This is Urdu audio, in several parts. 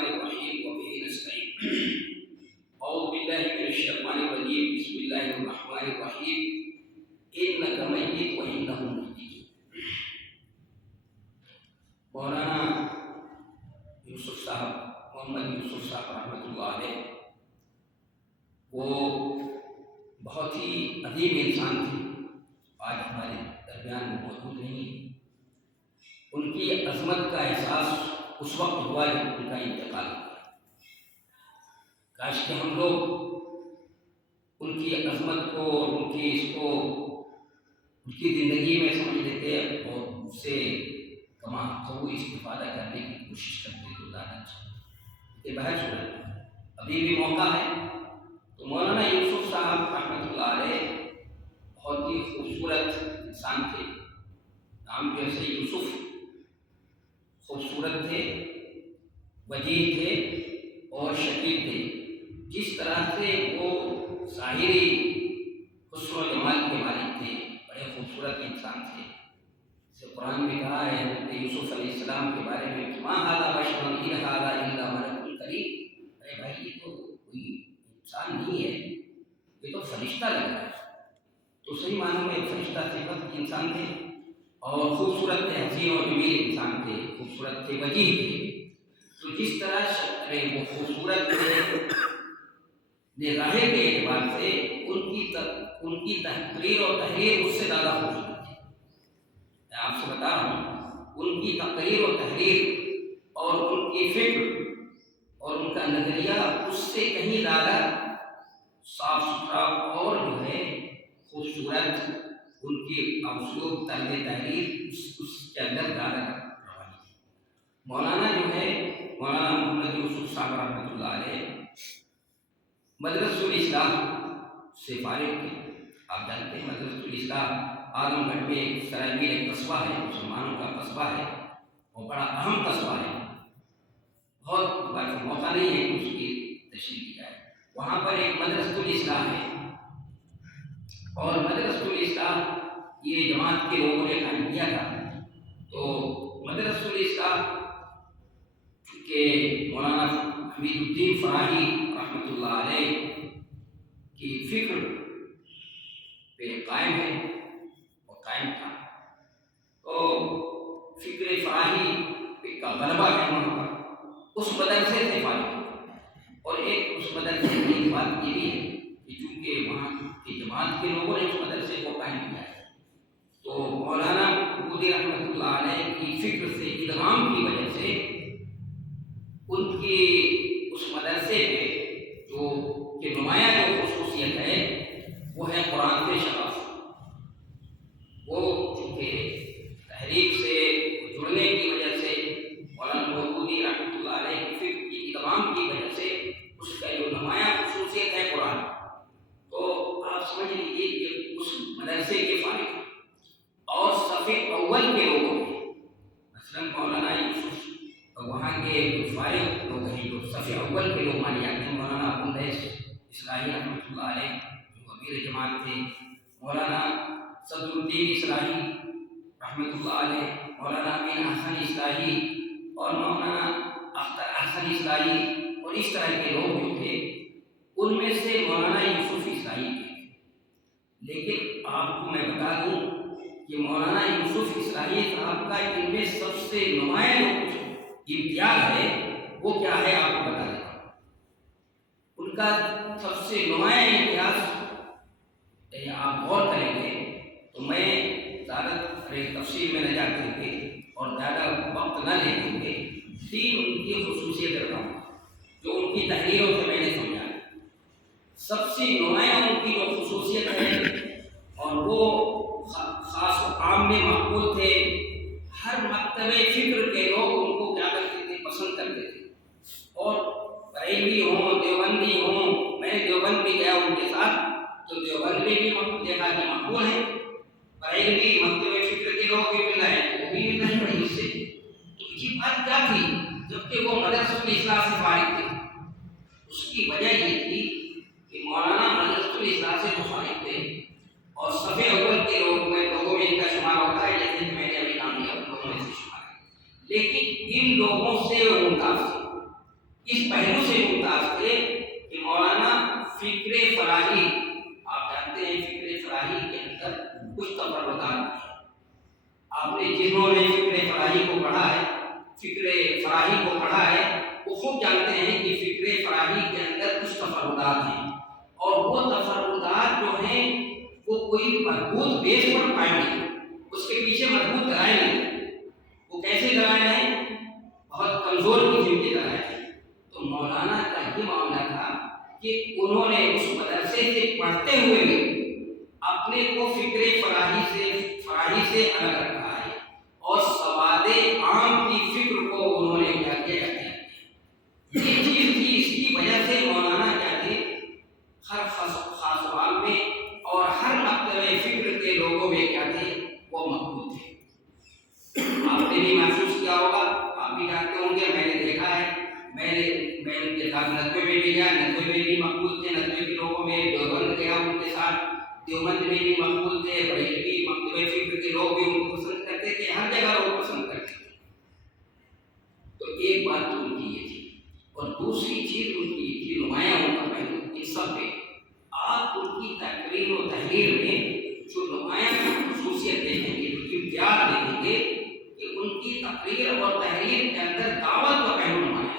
الرحمن الرحيم وبه نستعين. أعوذ بالله من الشيطان الرجيم. بسم الله الرحمن الرحيم. إنك ميت وإنهم ميتون. مولانا یوسف صاحب محمد یوسف صاحب رحمۃ اللہ علیہ وہ بہت ہی عظیم انسان تھے، آج ہمارے درمیان میں موجود نہیں. ان کی عظمت کا احساس اس وقت ہوا جب ان کا انتقال ہوا. کاش کہ ہم لوگ ان کی عظمت کو اور ان کی زندگی میں سمجھ لیتے اور اس سے تمام قوی استفادہ کرنے کی کوشش کرتے تو زیادہ اچھا. یہ بہت صورت ابھی بھی موقع ہے تو مولانا یوسف صاحب رحمۃ اللہ علیہ بہت ہی خوبصورت انسان تھے. نام جیسے یوسف خوبصورت تھے، وجیح تھے اور شکیل تھے. جس طرح سے وہ ظاہری حسن و جمال کے مالک تھے، بڑے خوبصورت انسان تھے. جسے قرآن میں کہا ہے حضرت یوسف علیہ السلام کے بارے میں ما ھذا بشر ان ھذا الا ملک کریم. ارے بھائی یہ تو کوئی انسان نہیں ہے، یہ تو فرشتہ لگ رہا ہے. تو صحیح معنوں میں فرشتہ صفت انسان تھے اور خوبصورت تھے، حسین اور جمیل انسان تھے، خوبصورت تھے، وجیح تھے. تو جس طرح وہ خوبصورت تھے ظاہر کے اعتبار سے ان کی تقریر اور تحریر اس سے زیادہ خوبصورت تھی. میں آپ سے بتا رہا ہوں ان کی تقریر اور تحریر اور ان کی فکر اور ان کا نظریہ اس سے کہیں زیادہ صاف ستھرا اور جو ہے خوبصورت. ان کی اسلوب طرز تحریر اس کے اندر زیادہ روانی تھی. مولانا جو ہے مولانا محمد یوسف صاحب رحمۃ اللہ علیہ مدرسۃ الاصلاح سے فارغ تھے. آپ جانتے ہیں مدرسۃ الاصلاح اعظم گڑھ میں سرائیبیر ایک قصبہ ہے، مسلمانوں کا قصبہ ہے اور بڑا اہم قصبہ ہے. بہت بار موقع نہیں ہے کہ اس کی تشریح کی جائے. وہاں پر ایک مدرسۃ الاصلاح ہے اور مدرسۃ الاصلاح یہ جماعت کے لوگوں نے قائم کیا تھا. تو مدرسۃ الاصلاح چونکہ مولانا حمید الدین فراہی رحمۃ اللہ علیہ کی فکر پہ قائم ہے اور قائم تھا، تو فکر فراہی کا غلبہ ہے وہاں پر. اس مدرسے سے فارغ اور ایک اس مدرسے کی بات یہ بھی ہے کہ چونکہ وہاں کی جماعت کے لوگوں نے اس مدرسے کو قائم کیا ہے تو مولانا مودودی رحمۃ اللہ علیہ کی فکر سے ادغام کی وجہ سے ان کی اس مدرسے پہ جو کہ نمایاں جو خصوصیت ہے وہ ہے قرآن کے شفاف. وہ چونکہ تحریک سے جڑنے کی وجہ سے مولانا مودودی رحمۃ اللہ علیہ کی فکر کی ادغام کی وجہ سے اس کا جو نمایاں خصوصیت ہے قرآن. تو آپ سمجھ لیجیے کہ اس مدرسے کے فارغ اور صف اول کے لوگوں میں مثلاً مولانا یوسف وہاں کے جو فارغ لوگ ہیں جو صف اول کے لوگ مانے جاتے ہیں، مولانا ابواللیث اصلاحی رحمۃ اللہ علیہ جو امیر جماعت تھے، مولانا صدر الدین اصلاحی رحمۃ اللہ علیہ، مولانا امین احسن اصلاحی اور مولانا اختر احسن اصلاحی اور اس طرح کے لوگ جو تھے ان میں سے مولانا یوسف اصلاحی تھے. لیکن آپ کو میں بتا دوں کہ مولانا یوسف اصلاحی صاحب کا ان میں سب سے نمایاں جو کچھ امتیاز ہے وہ کیا ہے آپ کو بتا دیتا ہوں. ان کا سب سے نمایاں امتیاز آپ غور کریں گے تو میں زیادہ تفصیل میں نہ جاتے ہوئے اور زیادہ وقت نہ لیتے ہوئے 3 ان کی خصوصیت رکھتا ہوں جو ان کی تحریروں سے میں نے سمجھا. سب سے نمایاں ان کی جو خصوصیت ہے اور وہ خاص و عام میں مقبول تھے، ہر مکتبہ فکر کے لوگ ان کو کیا کرتے تھے، پسند کرتے تھے. اور بریلوی ہوں، دیوبندی ہوں، میں نے دیوبند بھی گیا ان کے ساتھ تو دیوبند میں بھی دیکھا کہ مقبول ہے. بریلوی مکتبہ فکر کے لوگ بھی مل رہے ہیں، وہ بھی مل رہے ہیں اس سے. تو یہ بات کیا تھی جبکہ وہ مدرسۃ الاصلاح سے فارغ تھے؟ اس کی وجہ یہ تھی کہ مولانا مدرسۃ الاصلاح سے تو فارغ تھے اور صف اول کے لوگوں میں ان کا شمار ہوتا ہے جیسے کہ میں نے ابھی نام لیا ان لوگوں میں سے شمار ہے. لیکن ان لوگوں سے وہ متاثر اس پہلو سے ممتاز تھے کہ مولانا فکر فلاحی، آپ جانتے ہیں فکر فلاحی کے اندر کچھ تفرقات ہیں، آپ نے جنہوں نے فکر فلاحی کو پڑھا ہے، فکر فلاحی کو پڑھا ہے، وہ خوب جانتے ہیں کہ فکر فلاحی کے اندر کچھ تفرقات ہیں، اور وہ تفرقات جو ہیں وہ کوئی مضبوط بیس پر قائم نہیں، اس کے پیچھے مضبوط دلائل نہیں، وہ کیسے دلائل ہیں؟ بہت کمزور قسم کے دلائل ہیں۔ تو مولانا کا یہ معاملہ تھا کہ انہوں نے اس مدرسے سے پڑھتے ہوئے بھی اپنے کو فکر فلاحی سے الگ رکھا ہے، اور سواد عام کی فکر کو انہوں نے کیا کیا ہے، یہ چیز تھی۔ اس کی وجہ سے مولانا کیا تھے، ہر خاص عام میں اور ہر مکتبہ فکر کے لوگوں میں کیا تھے، وہ مقبول تھے۔ آپ نے بھی محسوس کیا ہوگا، آپ بھی جانتے ہوں گے، میں نے دیکھا ہے، میں ان کے ساتھ ندوے میں بھی گیا، ندوے میں بھی مقبول تھے، ندوے کے لوگوں میں دیوبند گیا ان کے ساتھ، دیوبند میں بھی مقبول تھے، بریلوی مکتبہ فکر کے لوگ بھی ان کو پسند کرتے تھے، ہر جگہ لوگ پسند کرتے تھے۔ تو ایک بات تو ان کی یہ تھی، اور دوسری چیز ان کی یہ تھی، نمایاں ان کا پہلو ان سب پہ، آپ ان کی تقریر و تحریر میں جو نمایاں خصوصیت دیکھیں گے، جو امتیاز دیکھیں گے، کہ ان کی تقریر اور تحریر کے اندر دعوت کا پہلو نمایاں ہے۔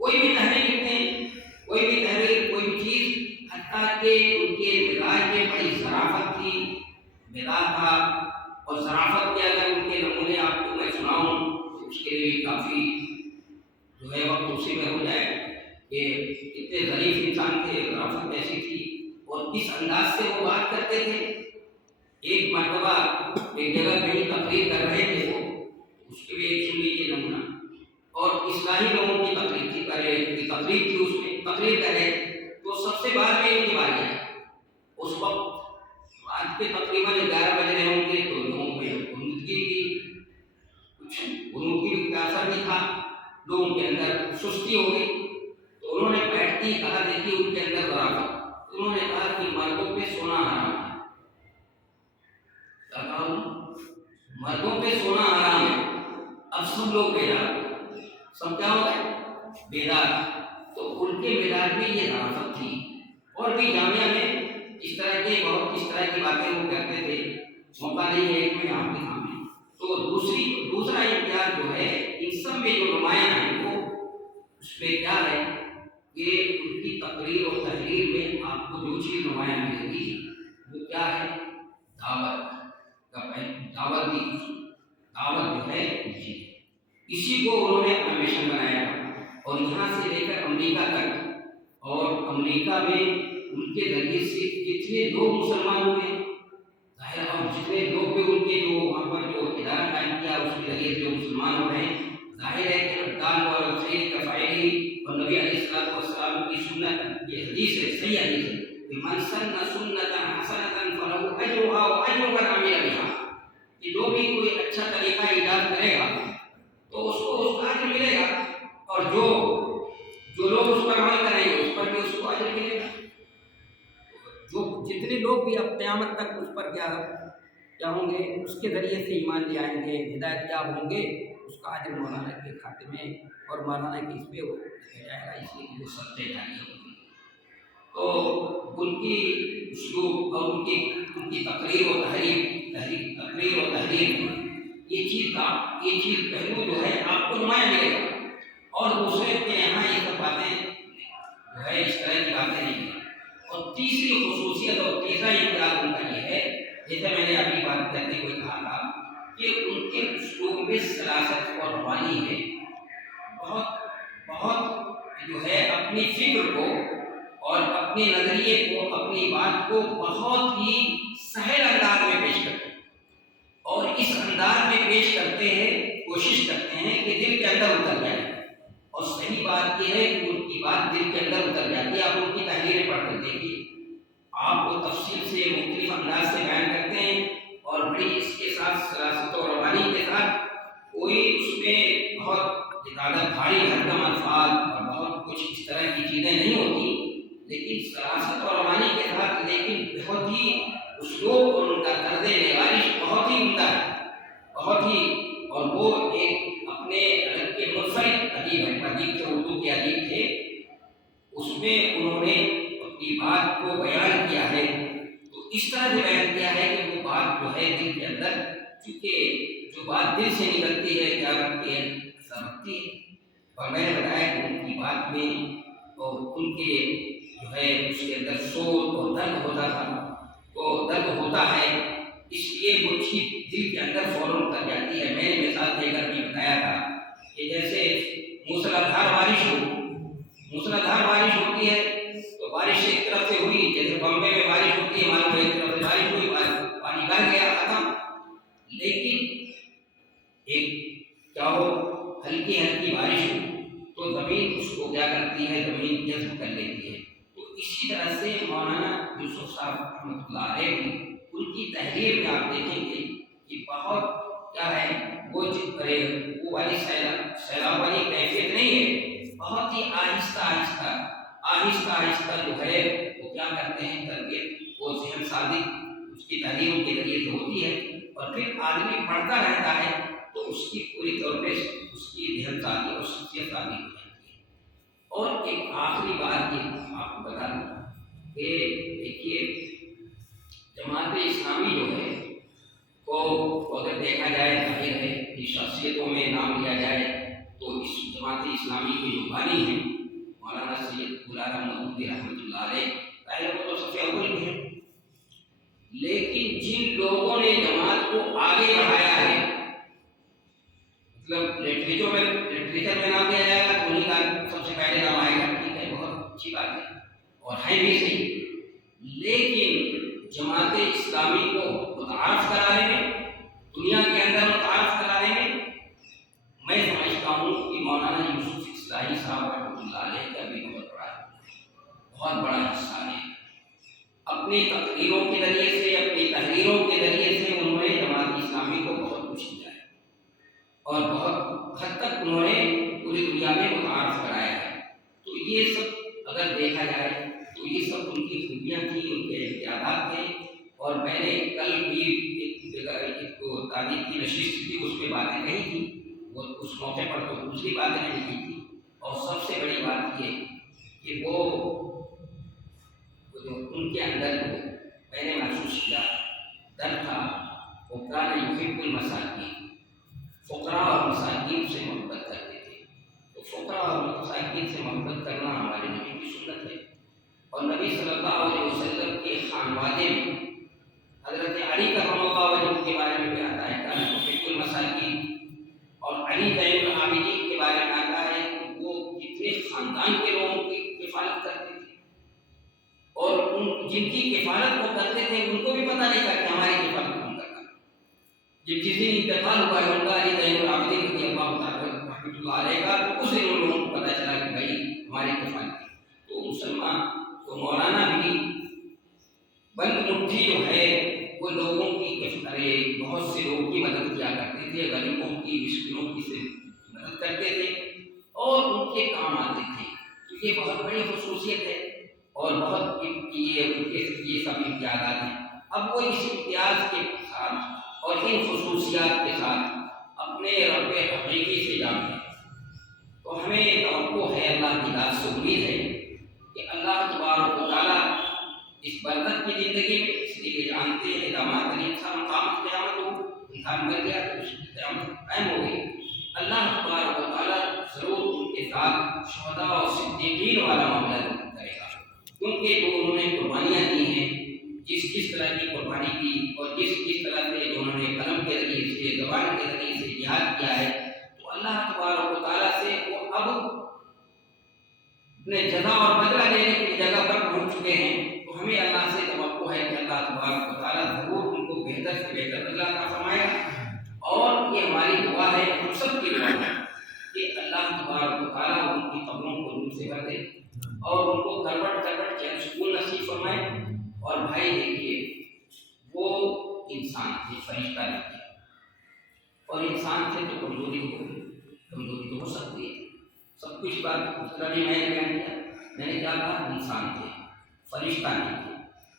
کوئی بھی تحریر لکھتے ہیں، کوئی بھی تحریر، کوئی بھی چیز، حتیٰ کہ ان کے مزاج میں بڑی ظرافت تھی، مزاج تھا، اور ظرافت کے اگر ان کے نمونے آپ کو میں سناؤں تو اس کے لیے کافی جو ہے وقت اسی میں ہو جائے کہ اتنے ظریف انسان تھے، ظرافت ایسی تھی، اور کس انداز سے وہ بات کرتے تھے۔ ایک مرتبہ ایک جگہ کہیں تقریر کر رہے تھے وہ، اس کے لیے ایک سن لیجیے نمونہ، اور اصلاحی لوگوں کی تقریر تھی، اس میں تقریر کر رہے تھے، تو سب سے بعد میں ان کی باری ہے۔ اس وقت رات کے تقریباً 11 بج رہے ہوں گے، تو لوگوں میں غنودگی کی اثر بھی تھا، لوگوں کے اندر سستی ہو گئی، تو انہوں نے بیٹھ کے کہا، دیکھیے ان کے اندر ظرافت، انہوں نے کہا کہ مردوں پہ سونا حرام ہے۔ مردوں پہ سونا حرام ہے۔ اب سب لوگ بیدار، سب کیا ہو گئے، بیدار۔ تو ان کے مزاج میں یہ ظرافت تھی، اور بھی جامعہ میں اس طرح کی باتیں وہ کرتے تھے، موقع نہیں ہے ایک میں آپ کے سامنے۔ تو دوسرا امتیاز جو ہے ان سب میں جو نمایاں ہے، وہ اس میں کیا ہے کہ ان کی تقریر اور تحریر میں آپ کو جو چیز نمایاں ملے گی وہ کیا ہے، دعوت جو ہے اسی کو انہوں نے اپنا مشن بنایا تھا، اور یہاں سے لے کر امریکہ تک، اور امریکہ میں ان کے ذریعے سے جتنے لوگ مسلمان ہوئے، ظاہر اور جتنے لوگ بھی ان کے جو وہاں پر جو ادارہ قائم کیا اس کے ذریعے سے جو مسلمان ہو رہے ہیں، ظاہر ہے کہ ابدال اور خیر کا فائلی اور نبی علیہ السلام کی سنت، یہ حدیث ہے، صحیح حدیث ہے کہ من سن سنتا حسنتا فلہ اجرها واجر من عمل بها، کہ جو بھی کوئی اچھا طریقہ ایجاد کرے گا تو اس کو اس کا اجر ملے گا، اور جو لوگ اس پر عمل کریں گے اس پر بھی اس کو اجر ملے گا۔ جو جتنے لوگ بھی اب قیامت تک اس پر کیا ہوں گے، اس کے ذریعے سے ایمان لے آئیں گے، ہدایت یاب ہوں گے، اس کا اجر مولانا کے کھاتے میں اور مولانا کی اس پہ وہ دیا جائے گا، اس لیے وہ سب جاری ہوگی۔ تو ان کی اسلوب اور ان کی تقریر و تحریر یہ چیز پہلو جو ہے آپ کو نمایاں ملے گا، اور دوسرے کے یہاں یہ سب باتیں جو ہے اس طرح کی باتیں نہیں ہیں۔ اور تیسری خصوصیت اور تیسرا امتیاز ان کا یہ ہے، جیسے میں نے ابھی بات کرتے ہوئے کہا تھا کہ ان کے اسلوب میں سلاست اور روانی ہے، بہت جو ہے اپنی فکر کو اور اپنے نظریے کو، اپنی بات کو بہت ہی سہل انداز میں پیش کرتے ہیں، اور اس انداز میں پیش کرتے ہیں، کوشش کرتے ہیں کہ دل کے اندر اتر جائے، اور صحیح بات یہ ہے کہ ان کی بات دل کے اندر اتر جاتی ہے۔ آپ ان کی تحریریں پڑھ کر دیکھیے، آپ وہ تفصیل سے مختلف انداز سے بیان کرتے ہیں، اور بڑی اس کے ساتھ سلاست و روانی کے ساتھ، کوئی اس میں بہت زیادہ بھاری بھرکم الفاظ اور بہت کچھ اس طرح کی چیزیں نہیں ہوتی، لیکن سلاست اور روانی کے ساتھ، لیکن بہت ہی اسلوب اور ان کا طرز نگارش بہت ہی عمدہ ہے، بہت ہی، اور وہ ایک اپنے اپنے الگ کے منفرد ادیب ہیں، ادیب تھے، اردو کے ادیب تھے، اس میں انہوں نے اپنی بات کو بیان کیا ہے تو اس طرح سے بیان کیا ہے کہ وہ بات جو ہے دل کے اندر، کیونکہ جو بات دل سے نکلتی ہے کیا رکھتی ہے، اثر رکھتی ہے۔ اور میں نے بتایا کہ ان کی بات میں اور ان کے جو ہے اس کے اندر سوچ اور درد ہوتا تھا، تو درد ہوتا ہے اس لیے وہ چیز دل کے اندر فوراً اتر جاتی ہے۔ میں نے مثال دے کر بھی بتایا تھا کہ جیسے موسلادھار بارش ہو، موسلادھار بارش ہوتی ہے تو بارش ایک طرف سے ہوئی، جیسے بمبے میں بارش ہوتی ہے، معلوم ایک طرف سے بارش ہوئی، پانی بہہ گیا ختم، لیکن ایک چاہو ہلکی ہلکی بارش ہو تو زمین اس کو کیا کرتی ہے، زمین جذب کر لیتی ہے۔ تو اسی طرح سے مولانا یوسف صاحب رحمۃ اللہ علیہ کی ان کی تحریر میں آپ دیکھیں گے کہ بہت کیا ہے، وہ وہ والی سیلاب والی کیفیت نہیں ہے، بہت ہی آہستہ آہستہ آہستہ آہستہ جو ہے وہ کیا کرتے ہیں کر کے وہ ذہن سازی اس کی تحریروں کے ذریعے سے ہوتی ہے، اور پھر آدمی پڑھتا رہتا ہے تو اس کی پوری طور پہ اس کی ذہن سازی اور شخصیت سازی ہو جاتی ہے۔ اور ایک آخری بات یہ آپ کو بتا دوں کہ دیکھیے جماعت اسلامی جو ہے وہ اگر دیکھا جائے ظاہر ہے کہ شخصیتوں میں نام لیا جائے تو اس جماعت اسلامی کے جو بانی ہیں مولانا سید غلام محمود رحمۃ اللہ علیہ، پہلے وہ تو سب سے اول بھی ہیں، لیکن جن لوگوں نے جماعت کو آگے بڑھایا ہے، مطلب لٹریچر میں نام دیا جائے گا تو انہیں کا سب سے پہلے نام آئے گا، ٹھیک ہے، بہت اچھی بات ہے اور ہے بھی صحیح، لیکن جماعت اسلامی کو متعارف کرانے میں، دنیا کے اندر متعارف کرانے میں میں سمجھتا ہوں کہ مولانا یوسف اصلاحی صاحب رحمۃ اللہ علیہ کا بھی بہت بڑا حصہ ہے۔ اپنی تقریروں کے ذریعے سے، اپنی تحریروں کے ذریعے سے انہوں نے جماعت اسلامی کو بہت کچھ دیا ہے اور بہت حد تک انہوں نے پوری دنیا میں متعارف کرایا ہے۔ تو یہ سب اگر دیکھا جائے تو یہ سب ان کی خوبیاں تھیں، ان کے اختیارات تھے، اور میں نے کل بھی ایک جگہ ایک تعلیم کی نشست تھی اس پہ باتیں کہی تھی، وہ اس موقع پر تو دوسری باتیں نہیں کی تھی، اور سب سے بڑی بات یہ کہ وہ جو ان کے اندر جو میں نے محسوس کیا درد تھا، وہ کان یحب المساکین، فقراء اور مساکین سے محبت کرتے تھے۔ تو فقراء اور مساکین سے محبت کرنا ہمارے نبی کی سنت ہے، اور نبی صلی اللہ علیہ وسلم کے خانوادے میں حضرت علی کرم اللہ وجہہ کے بارے میں بھی آتا ہے کان یحب المساکین، اور علی زین العابدین کے بارے میں آتا ہے کہ وہ کتنے خاندان کے لوگوں کی کفالت کرتے تھے، اور ان جن کی کفالت وہ کرتے تھے ان کو بھی پتہ نہیں تھا کہ ہماری کفالت کون کرتا ہے۔ جب جس دن انتقال ہوا ہے ان کا علی زین العابدین رضی اللہ تعالیٰ رحمۃ اللہ علیہ کا، تو اس دن ان لوگوں کو پتہ چلا کہ بھائی ہماری کفالت ہے۔ تو مسلمان تو مولانا بھی بند مٹھی جو ہے وہ لوگوں کی بہت سے لوگوں کی مدد کیا کرتے تھے، غریبوں کی، مسکینوں کی سے مدد کرتے تھے اور ان کے کام آتے تھے۔ تو یہ بہت بڑی خصوصیت ہے اور بہت یہ سب امتیازات ہیں۔ اب وہ اس امتیاز کے ساتھ اور ان خصوصیات کے ساتھ اپنے رب حقیقی سے جانتے ہیں، تو ہمیں توقع ہے، اللہ کی ذات سے امید ہے کہ اللہ تبارک و تعالیٰ اس برکت کی زندگی میں، اس لیے جانتے ہیں اقدامات انسان قیامت ہو، انسان مر گیا تو اس کی قیامت قائم ہو گئی، اللہ تبارک و تعالیٰ ضرور ان کے ساتھ شہداء اور صدیقین والا معاملہ کرے گا، کیونکہ جو انہوں نے قربانیاں دی ہیں، جس طرح کی قربانی کی اور جس طرح سے جو انہوں نے قلم کے ذریعے سے، زبان کے ذریعے سے جہاد کیا ہے، تو اللہ تبارک و تعالیٰ سے وہ اب اپنے جزا اور بدلہ لینے کی جگہ پر پہنچ چکے ہیں۔ تو ہمیں اللہ سے توقع ہے کہ اللہ تبارک و تعالیٰ ضرور ان کو بہتر سے بہتر بدلہ عطا فرمائے گا، اور یہ ہماری دعا ہے، ہم سب کی دعا ہے کہ اللہ تبارک و تعالیٰ ان کی قبروں کو نور سے بھر دے اور ان کو کروٹ چین سکون نصیب فرمائے۔ اور بھائی دیکھیے وہ انسان تھے، فرشتہ نہیں تھے، اور انسان تھے تو کمزوری تو ہو سکتی ہے، سب کچھ بات مطلب میں نے بیان کیا، میں نے کیا کہا، انسان تھے، فرشتہ نہیں تھے۔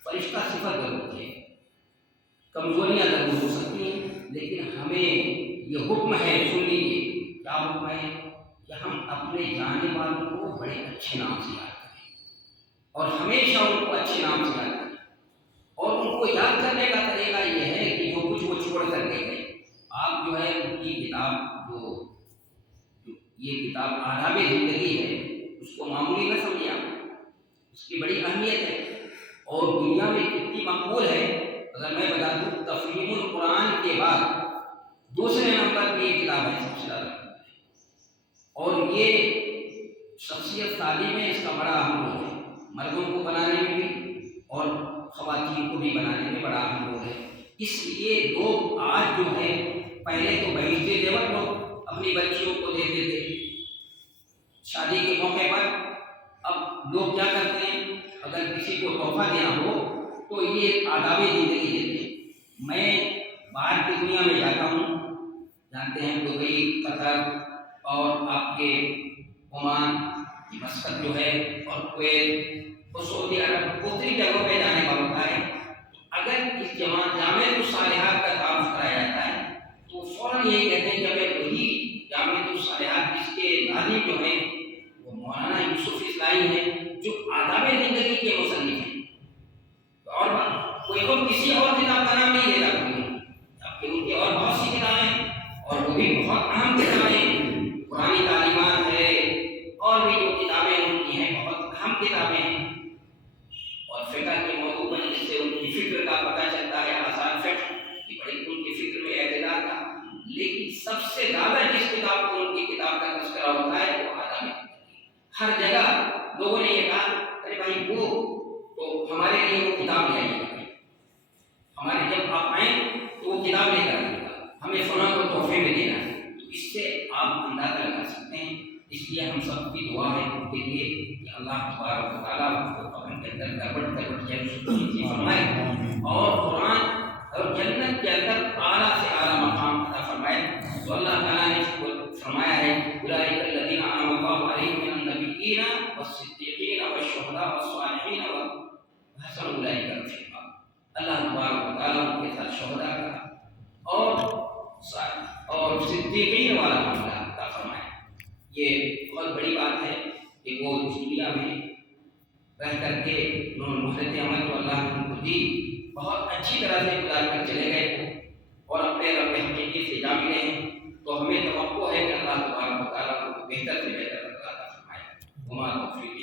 فرشتہ صفت ضرور تھے، کمزوریاں ضرور ہو سکتی ہیں، لیکن ہمیں یہ حکم ہے، سن لیجیے، کیا حکم ہے کہ ہم اپنے جانے والوں کو بڑے اچھے نام سے یاد کریں اور ہمیشہ ان کو اچھے نام سے یاد کریں، اور ان کو یاد کرنے کا طریقہ یہ ہے کہ جو کچھ وہ چھوڑ کر کے گئے، آپ جو ہے ان کی کتاب جو یہ کتاب آداب زندگی ہے اس کو معمولی نہ سمجھیں آپ، اس کی بڑی اہمیت ہے اور دنیا میں کتنی مقبول ہے۔ اگر میں بتا دوں تفہیم القرآن کے بعد دوسرے نمبر پہ یہ کتاب ہے سب سے زیادہ، اور یہ شخصیت تعلیم میں اس کا بڑا اہم رول ہے، مردوں کو بنانے میں بھی اور خواتین کو بھی بنانے میں بڑا اہم رول ہے۔ اس لیے لوگ آج جو ہے، پہلے تو بہشتے زیور لوگ اپنی بچیوں کو دیتے تھے شادی کے موقع پر، اب لوگ کیا کرتے ہیں اگر کسی کو تحفہ دینا ہو تو یہ آداب زندگی دیتے ہیں۔ میں باہر کی دنیا میں جاتا ہوں، جانتے ہیں دبئی، قطر اور آپ کے عمان، مسقط جو ہے، اور کویت اور سعودی عرب، دوسری جگہوں پہ جانے کا ہوتا ہے، اگر اس جامع الصالحات کا تعارف کرایا جاتا ہے تو فوراً یہ کہتے ہیں کہ اگر وہی جامع الصالحات جس کے ناظم جو ہیں وہ مولانا یوسف اصلاحی ہیں جو آداب زندگی کے مصنف ہیں، اور کوئی اور کسی اور کتاب کا نام نہیں لیتا کوئی، جبکہ ان کی اور بہت سی کتابیں اور وہ بھی بہت اہم کتابیں، قرآنی تعلیمات ہے اور بھی جو کتابیں ان کی ہیں بہت اہم کتابیں ہیں، اور فقہ کے موضوع پر جس سے ان کی فکر کا پتہ چلتا ہے، آثار فقہ کی بڑی ان کی فکر میں اعتدال تھا، لیکن سب سے زیادہ جس کتاب کو ان کی کتاب کا تذکرہ ہوتا ہے وہ آداب زندگی۔ ہر جگہ لوگوں نے یہ کہا ارے بھائی وہ تو ہمارے لیے وہ کتاب لے آئیے گا، ہمارے جب آپ آئیں تو وہ کتاب لے کر آئیے گا، ہمیں فلاں کو تحفے میں دینا ہے۔ تو اس سے آپ اندازہ لگا سکتے ہیں، اس لیے ہم سب کی دعا ہے ان کے لیے کہ اللہ تبارک و تعالیٰ ان کو قبر کے اندر کربٹ فرمائے اور قرآن اور جنت کے اندر اعلیٰ سے اعلیٰ مقام عطا فرمائے۔ تو اللہ تعالیٰ نے اس کو فرمایا ہے اولئک الذین انعم اللہ علیہم من النبیین والصدیقین والشہداء والصالحین وحسن اولئک رفیقا۔ اللہ تبارک و تعالیٰ ان کے ساتھ شہداء کا اور صدیقین والا معاملہ عطا فرمائے۔ یہ بہت بڑی بات ہے کہ وہ اس دنیا میں رہ کر کے انہوں نے مہلت عمل تو اللہ نے ان کو دی، بہت اچھی طرح سے گزار کر چلے گئے اور اپنے رب حقیقی سے جا ملے ہیں، تو ہمیں توقع ہے کہ اللہ تبارک و تعالیٰ کو بہتر سے بہتر عطا فرمائے۔ وما توفیقی